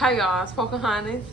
Hey y'all, it's Pocahontas.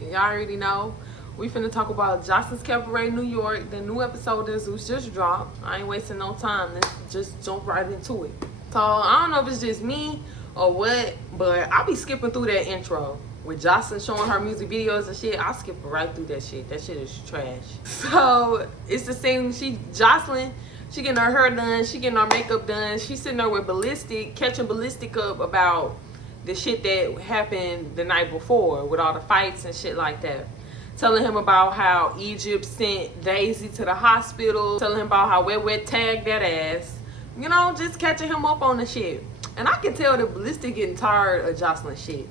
Y'all already know. We finna talk about Jocelyn's Cabaret, New York. The new episode of Zeus just dropped. I ain't wasting no time. Let's just jump right into it. So I don't know if it's just me or what, but I be skipping through that intro. With Jocelyn showing her music videos and shit, I skip right through that shit. That shit is trash. So it's the same. Jocelyn, she getting her hair done. She getting her makeup done. She sitting there with Ballistic, catching Ballistic up about the shit that happened the night before with all the fights and shit like that. Telling him about how Egypt sent Daisy to the hospital. Telling him about how Wet tagged that ass. You know, just catching him up on the shit. And I can tell that Ballistic getting tired of Jocelyn's shit.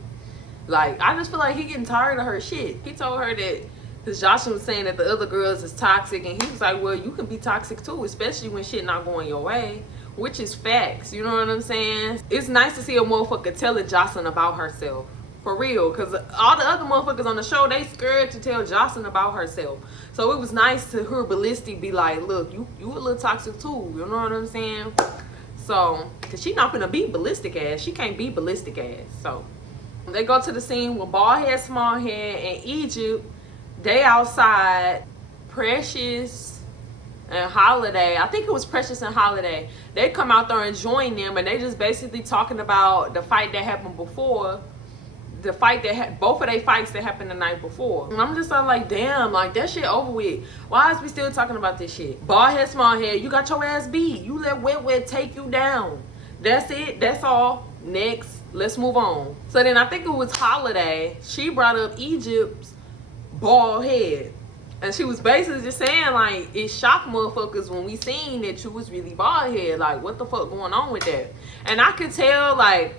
Like, I just feel like he getting tired of her shit. He told her that, because Jocelyn was saying that the other girls is toxic, and he was like, well, you can be toxic too, especially when shit not going your way. Which is facts, you know what I'm saying? It's nice to see a motherfucker telling Jocelyn about herself. For real, because all the other motherfuckers on the show, they scared to tell Jocelyn about herself. So it was nice to hear Ballistic be like, look, you a little toxic too, you know what I'm saying? So, because she not gonna beat Ballistic ass. She can't beat Ballistic ass. So, they go to the scene with Bald Head, Small Head, and Egypt. They outside. Precious and Holiday, I think it was Precious and Holiday, they come out there and join them, and they just basically talking about the fight that happened before, the fight that both of their fights that happened the night before. And I'm just like, damn, like that shit over with. Why is we still talking about this shit? Bald Head, Small Head, you got your ass beat. You let Wet take you down. That's it. That's all. Next, let's move on. So then I think it was Holiday. She brought up Egypt's bald head. And she was basically just saying, like, it shocked motherfuckers when we seen that you was really bald head. Like, what the fuck going on with that? And I could tell, like,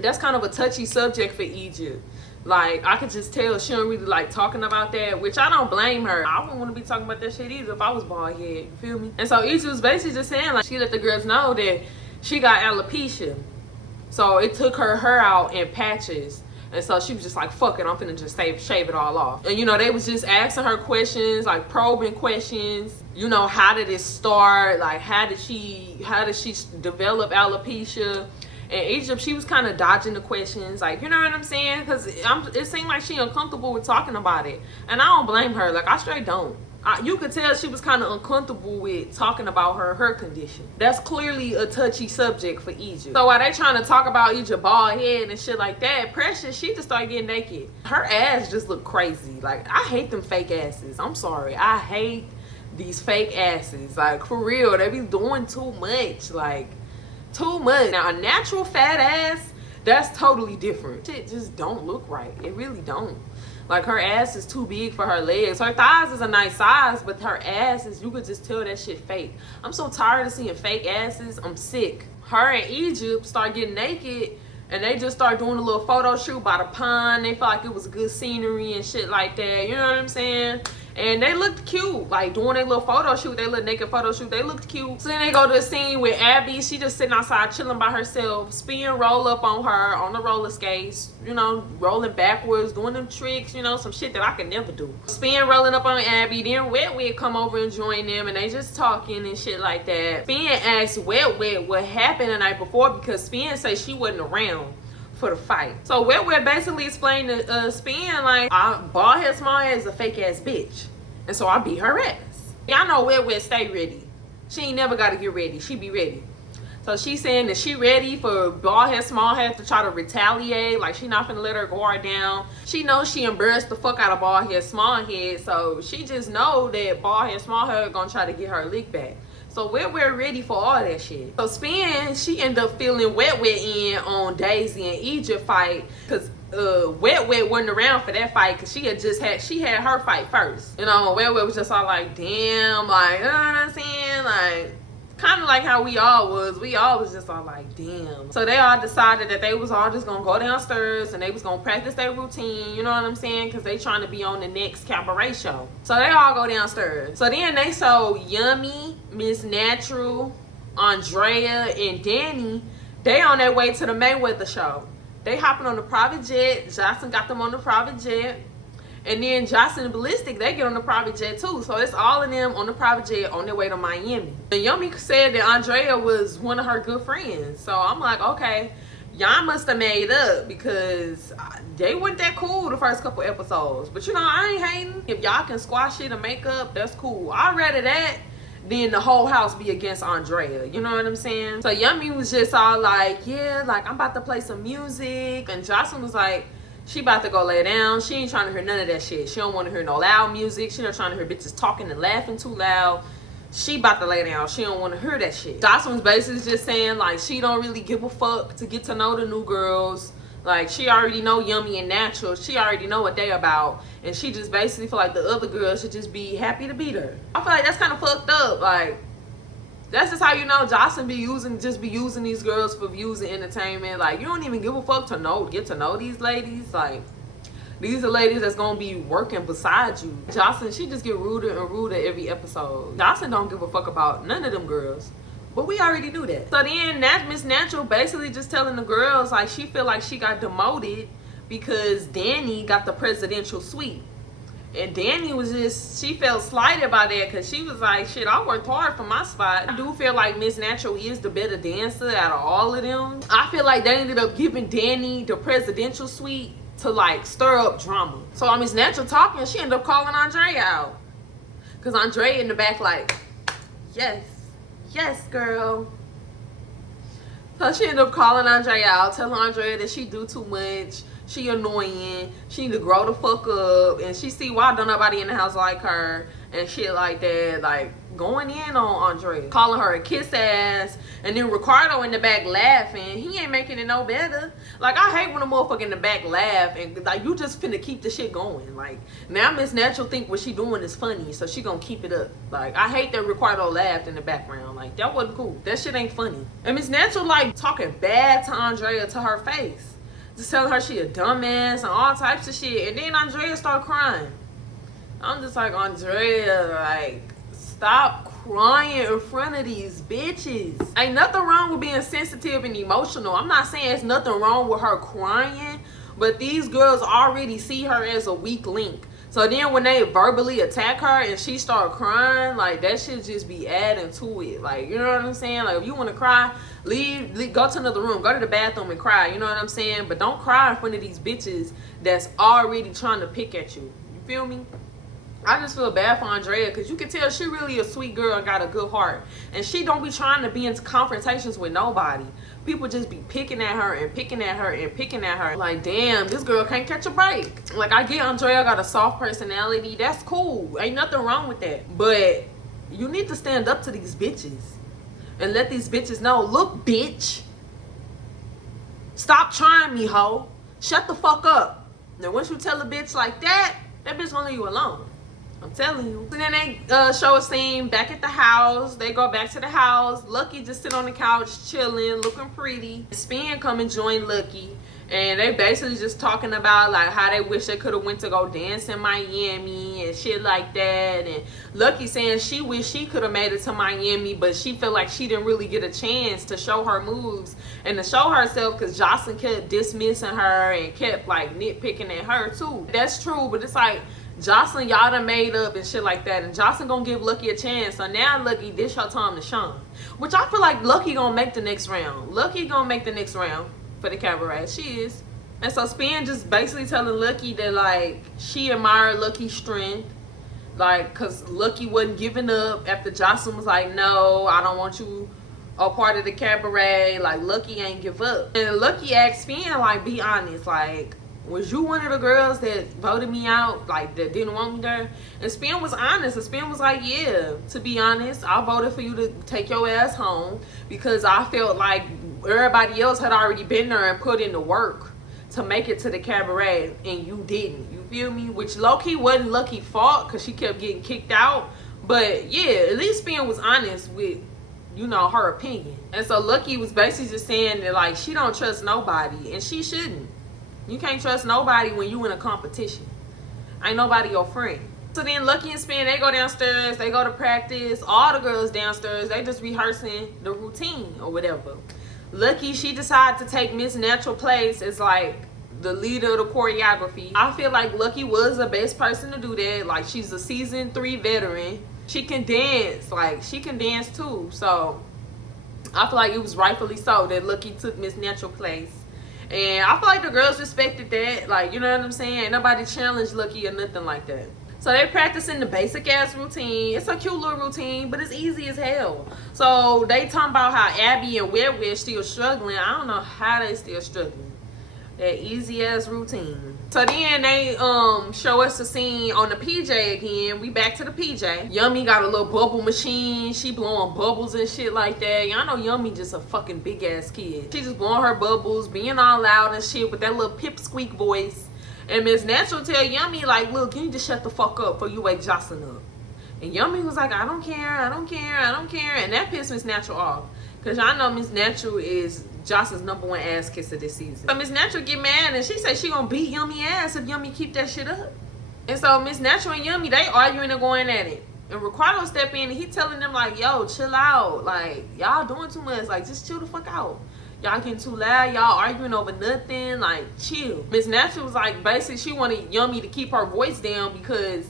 that's kind of a touchy subject for Egypt. Like, I could just tell she don't really like talking about that, which I don't blame her. I wouldn't want to be talking about that shit either if I was bald head, you feel me? And so Egypt was basically just saying, like, she let the girls know that she got alopecia. So it took her hair out in patches. And so she was just like, fuck it, I'm finna just shave it all off. And you know, they was just asking her questions, like probing questions. You know, how did it start? Like, how did she develop alopecia? And Egypt, she was kind of dodging the questions, like, you know what I'm saying? Because it seemed like she uncomfortable with talking about it. And I don't blame her. Like, I straight don't. You could tell she was kind of uncomfortable with talking about her condition. That's clearly a touchy subject for Egypt. So while they trying to talk about Egypt bald head and shit like that, Precious, she just started getting naked. Her ass just looked crazy. Like, I hate them fake asses. I'm sorry. I hate these fake asses. Like, for real, they be doing too much. Like, too much. Now, a natural fat ass, that's totally different. Shit just don't look right. It really don't. Like, her ass is too big for her legs. Her thighs is a nice size, but her ass is, you could just tell that shit fake. I'm so tired of seeing fake asses. I'm sick. Her and Egypt start getting naked, and they just start doing a little photo shoot by the pond. They felt like it was good scenery and shit like that. You know what I'm saying? And they looked cute. Like, doing their little photo shoot, their little naked photo shoot, they looked cute. So then they go to a scene with Abby. She just sitting outside chilling by herself. Spin roll up on her on the roller skates. You know, rolling backwards, doing them tricks, you know, some shit that I could never do. Spin rolling up on Abby. Then Wet come over and join them, and they just talking and shit like that. Spin asks Wet what happened the night before, because Spin say she wasn't around for the fight. So Wet basically explained to Spin, like, Bald Head, Small Head is a fake ass bitch, and so I beat her ass. Y'all know Wet stay ready. She ain't never gotta get ready. She be ready. So she's saying that she ready for Bald Head, Small Head to try to retaliate. Like, she not finna let her guard down. She knows she embarrassed the fuck out of Bald Head, Small Head, so she just know that Bald Head, Small Head gonna try to get her lick back. So we're ready for all that shit. So Spin, she ended up feeling Wet in on Daisy and Egypt fight, because Wet wasn't around for that fight, because she had her fight first. You know, Wet was just all like, damn, like, you know what I'm saying? Like, kind of like how we all was just all like, damn. So they all decided that they was all just gonna go downstairs and they was gonna practice their routine, you know what I'm saying? Because they trying to be on the next Cabaret show. So they all go downstairs. So then they saw Yummy, Miss Natural, Andrea, and Danny. They on their way to the Mayweather show. They hopping on the private jet. Jocelyn got them on the private jet. And then Jocelyn and Ballistic, they get on the private jet too. So it's all of them on the private jet on their way to Miami. And Yummy said that Andrea was one of her good friends. So I'm like, okay, y'all must have made up because they weren't that cool the first couple episodes. But you know, I ain't hating. If y'all can squash it and make up, that's cool. I'd rather that than the whole house be against Andrea. You know what I'm saying? So Yummy was just all like, yeah, like I'm about to play some music. And Jocelyn was like, she about to go lay down. She ain't trying to hear none of that shit. She don't want to hear no loud music. She not trying to hear bitches talking and laughing too loud. She about to lay down. She don't want to hear that shit. Jocelyn's basically just saying like she don't really give a fuck to get to know the new girls. Like she already know Yummy and Natural. She already know what they about. And she just basically feel like the other girls should just be happy to beat her. I feel like that's kind of fucked up. Like that's just how you know Jocelyn be using these girls for views and entertainment. Like you don't even give a fuck to get to know these ladies. Like these are ladies that's gonna be working beside you. Jocelyn, she just get ruder and ruder every episode. Jocelyn don't give a fuck about none of them girls. But we already knew that. So then Miss Natural basically just telling the girls like she feel like she got demoted because Danny got the presidential suite. And Danny was she felt slighted by that because she was like, shit, I worked hard for my spot. I do feel like Miss Natural is the better dancer out of all of them. I feel like they ended up giving Danny the presidential suite to like stir up drama. So Miss Natural talking, she ended up calling Andrea out. Cause Andrea in the back like, yes girl. So she ended up calling Andrea out, telling Andrea that she do too much, she annoying, she need to grow the fuck up, and she see why don't nobody in the house like her and shit like that. Like going in on Andrea, calling her a kiss ass, and then Ricardo in the back laughing. He ain't making it no better. Like I hate when a motherfucker in the back laugh and like you just finna keep the shit going. Like now Miss Natural think what she doing is funny, so she gonna keep it up. Like I hate that Ricardo laughed in the background. Like that wasn't cool. That shit ain't funny. And Miss Natural like talking bad to Andrea to her face, just telling her she a dumbass and all types of shit. And then Andrea start crying. I'm just like, Andrea, like, stop crying in front of these bitches. Ain't nothing wrong with being sensitive and emotional. I'm not saying it's nothing wrong with her crying, but these girls already see her as a weak link. So then when they verbally attack her and she start crying, like that shit just be adding to it. Like, you know what I'm saying? Like if you want to cry, leave, go to another room, go to the bathroom and cry. You know what I'm saying? But don't cry in front of these bitches that's already trying to pick at you. You feel me? I just feel bad for Andrea because you can tell she really a sweet girl and got a good heart. And she don't be trying to be in confrontations with nobody. People just be picking at her and picking at her and picking at her. Like, damn, this girl can't catch a break. Like, I get Andrea got a soft personality. That's cool. Ain't nothing wrong with that. But you need to stand up to these bitches and let these bitches know, look, bitch, stop trying me, hoe. Shut the fuck up. Now, once you tell a bitch like that, that bitch gonna leave you alone. I'm telling you. And then they show a scene back at the house. They go back to the house. Lucky just sit on the couch chilling, looking pretty. Spin come and join Lucky. And they basically just talking about like how they wish they could have went to go dance in Miami and shit like that. And Lucky saying she wish she could have made it to Miami, but she felt like she didn't really get a chance to show her moves and to show herself because Jocelyn kept dismissing her and kept like nitpicking at her too. That's true, but it's like Jocelyn, y'all done made up and shit like that, and Jocelyn gonna give Lucky a chance. So now Lucky, this her time to shine, which I feel like Lucky gonna make the next round. Lucky gonna make the next round for the Cabaret. She is. And so Spin just basically telling Lucky that like she admired Lucky's strength, like cause Lucky wasn't giving up after Jocelyn was like, no, I don't want you a part of the Cabaret. Like Lucky ain't give up. And Lucky asked Spin like, be honest, like, was you one of the girls that voted me out, like that didn't want me there? And Spin was honest. And Spin was like, yeah, to be honest, I voted for you to take your ass home because I felt like everybody else had already been there and put in the work to make it to the Cabaret and you didn't. You feel me? Which low-key wasn't Lucky's fault because she kept getting kicked out. But yeah, at least Spin was honest with, you know, her opinion. And so Lucky was basically just saying that like she don't trust nobody and she shouldn't. You can't trust nobody when you in a competition. Ain't nobody your friend. So then Lucky and Spin, they go downstairs, they go to practice. All the girls downstairs, they just rehearsing the routine or whatever. Lucky, she decided to take Miss Natural place as like the leader of the choreography. I feel like Lucky was the best person to do that. Like she's a season 3 veteran. She can dance, like she can dance too. So I feel like it was rightfully so that Lucky took Miss Natural place. And I feel like the girls respected that. Like, you know what I'm saying? Ain't nobody challenged Lucky or nothing like that. So they practicing the basic ass routine. It's a cute little routine, but it's easy as hell. So they talking about how Abby and Wet Wet still struggling. I don't know how they still struggling. That easy ass routine. So then they show us the scene on the PJ again. We back to the PJ. Yummy got a little bubble machine. She blowing bubbles and shit like that. Y'all know Yummy just a fucking big ass kid. She just blowing her bubbles, being all loud and shit with that little pipsqueak voice. And Miss Natural tell Yummy, like, look, you need to shut the fuck up before you wake Jocelyn up. And Yummy was like, I don't care, I don't care, I don't care. And that pissed Miss Natural off. Because y'all know Miss Natural is Jocelyn's #1 ass kisser this season. So Miss Natural get mad and she said she gonna beat Yummy ass if Yummy keep that shit up. And so Miss Natural and Yummy, they arguing and going at it. And Ricardo step in and he telling them like, yo, chill out. Like, y'all doing too much. Like, just chill the fuck out. Y'all getting too loud. Y'all arguing over nothing. Like, chill. Miss Natural was like, basically, she wanted Yummy to keep her voice down because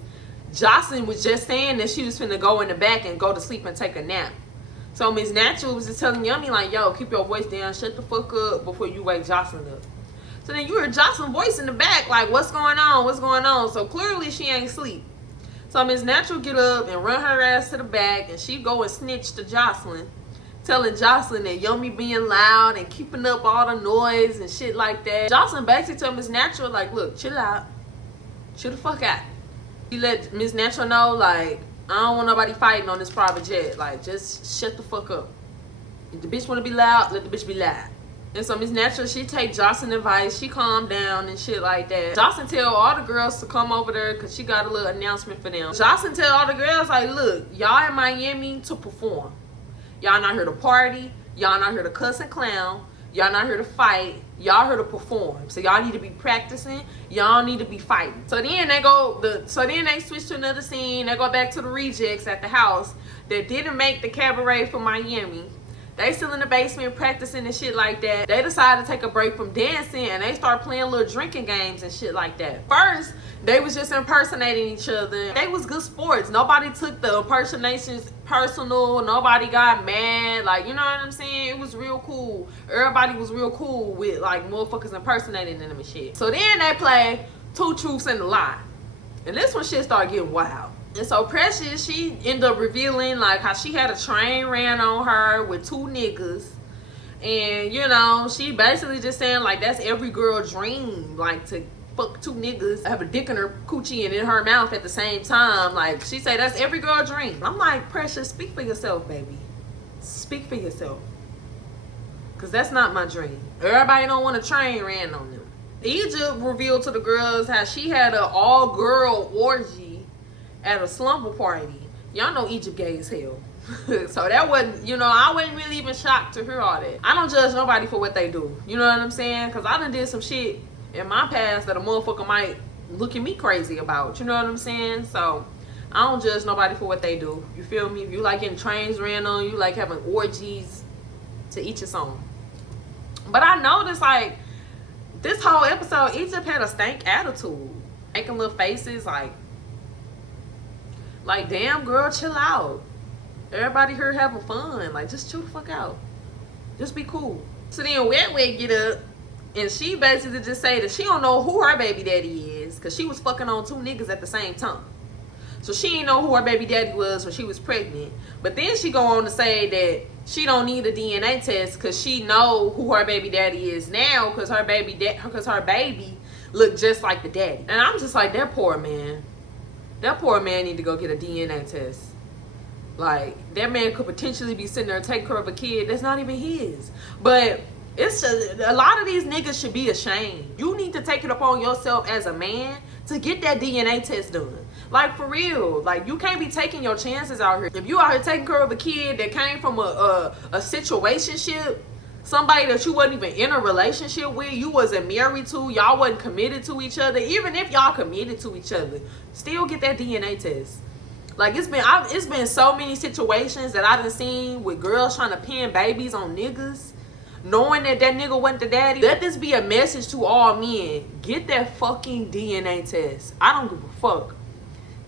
Jocelyn was just saying that she was finna go in the back and go to sleep and take a nap. So Miss Natural was just telling Yummy, like, yo, keep your voice down. Shut the fuck up before you wake Jocelyn up. So then you heard Jocelyn's voice in the back, like, what's going on? What's going on? So clearly she ain't sleep. So Miss Natural get up and run her ass to the back, and she go and snitch to Jocelyn, telling Jocelyn that Yummy being loud and keeping up all the noise and shit like that. Jocelyn basically told Miss Natural, like, look, chill out. Chill the fuck out. She let Miss Natural know, like, I don't want nobody fighting on this private jet. Like, just shut the fuck up. If the bitch want to be loud, let the bitch be loud. And so Miss Natural, she take Jocelyn advice. She calm down and shit like that. Jocelyn tell all the girls to come over there because she got a little announcement for them. Jocelyn tell all the girls, like, look, y'all in Miami to perform. Y'all not here to party. Y'all not here to cuss and clown. Y'all not here to fight. Y'all here to perform. So y'all need to be practicing. Y'all need to be fighting. So then they switch to another scene. They go back to the rejects at the house that didn't make the cabaret for Miami. They still in the basement practicing and shit like that. They decided to take a break from dancing and they start playing little drinking games and shit like that. First, they was just impersonating each other. They was good sports. Nobody took the impersonations personal. Nobody got mad. Like, you know what I'm saying? It was real cool. Everybody was real cool with, like, motherfuckers impersonating them and shit. So then they play Two Truths and a Lie. And this one shit started getting wild. And so Precious, she ended up revealing, like, how she had a train ran on her with 2 niggas. And, you know, she basically just saying, like, that's every girl's dream. Like, to fuck 2 niggas, have a dick in her coochie and in her mouth at the same time. Like, she say that's every girl's dream. I'm like, Precious, speak for yourself, baby. Speak for yourself. Because that's not my dream. Everybody don't want a train ran on them. Egypt revealed to the girls how she had an all-girl orgy at a slumber party. Y'all know Egypt gay as hell. So that wasn't, you know, I wasn't really even shocked to hear all that. I don't judge nobody for what they do. You know what I'm saying? Because I done did some shit in my past that a motherfucker might look at me crazy about. You know what I'm saying? So I don't judge nobody for what they do. You feel me? If you like getting trains ran on, you like having orgies, to each its own. But I noticed, like, this whole episode, Egypt had a stank attitude. Making little faces like, damn, girl, chill out. Everybody here having fun. Like, just chill the fuck out. Just be cool. So then Wet Wet get up, and she basically just say that she don't know who her baby daddy is, because she was fucking on 2 niggas at the same time. So she didn't know who her baby daddy was when she was pregnant. But then she go on to say that she don't need a DNA test because she know who her baby daddy is now, because her baby look just like the daddy. And I'm just like, that poor man. That poor man need to go get a DNA test. Like, that man could potentially be sitting there taking care of a kid that's not even his. But it's just, a lot of these niggas should be ashamed. You need to take it upon yourself as a man to get that DNA test done. Like, for real. Like, you can't be taking your chances out here. If you out here taking care of a kid that came from a situationship, somebody that you wasn't even in a relationship with, you wasn't married to, y'all wasn't committed to each other. Even if y'all committed to each other, still get that DNA test. Like, it's been so many situations that I done seen with girls trying to pin babies on niggas, knowing that nigga wasn't the daddy. Let this be a message to all men. Get that fucking DNA test. I don't give a fuck.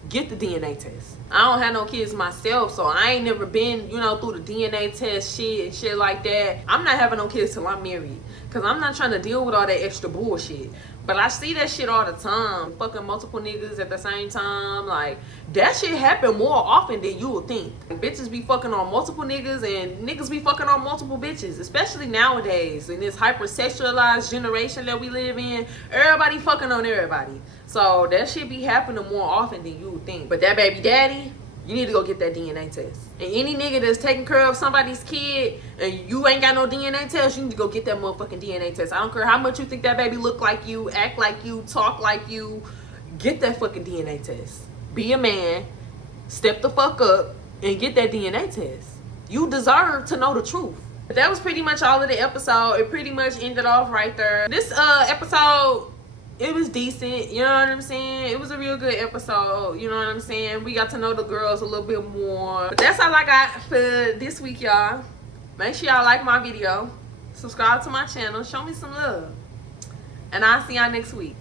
get the DNA test. I don't have no kids myself, so I ain't never been, you know, through the DNA test shit and shit like that. I'm not having no kids till I'm married, because I'm not trying to deal with all that extra bullshit. But I see that shit all the time. Fucking multiple niggas at the same time. Like, that shit happen more often than you would think. Bitches be fucking on multiple niggas and niggas be fucking on multiple bitches. Especially nowadays in this hypersexualized generation that we live in. Everybody fucking on everybody. So that shit be happening more often than you would think. But that baby daddy, you need to go get that DNA test. And any nigga that's taking care of somebody's kid and you ain't got no DNA test, you need to go get that motherfucking DNA test. I don't care how much you think that baby look like you, act like you, talk like you. Get that fucking DNA test. Be a man, step the fuck up, and get that DNA test. You deserve to know the truth. But that was pretty much all of the episode. It pretty much ended off right there. This episode, it was decent, you know what I'm saying? It was a real good episode, you know what I'm saying? We got to know the girls a little bit more. But that's all I got for this week, y'all. Make sure y'all like my video. Subscribe to my channel. Show me some love. And I'll see y'all next week.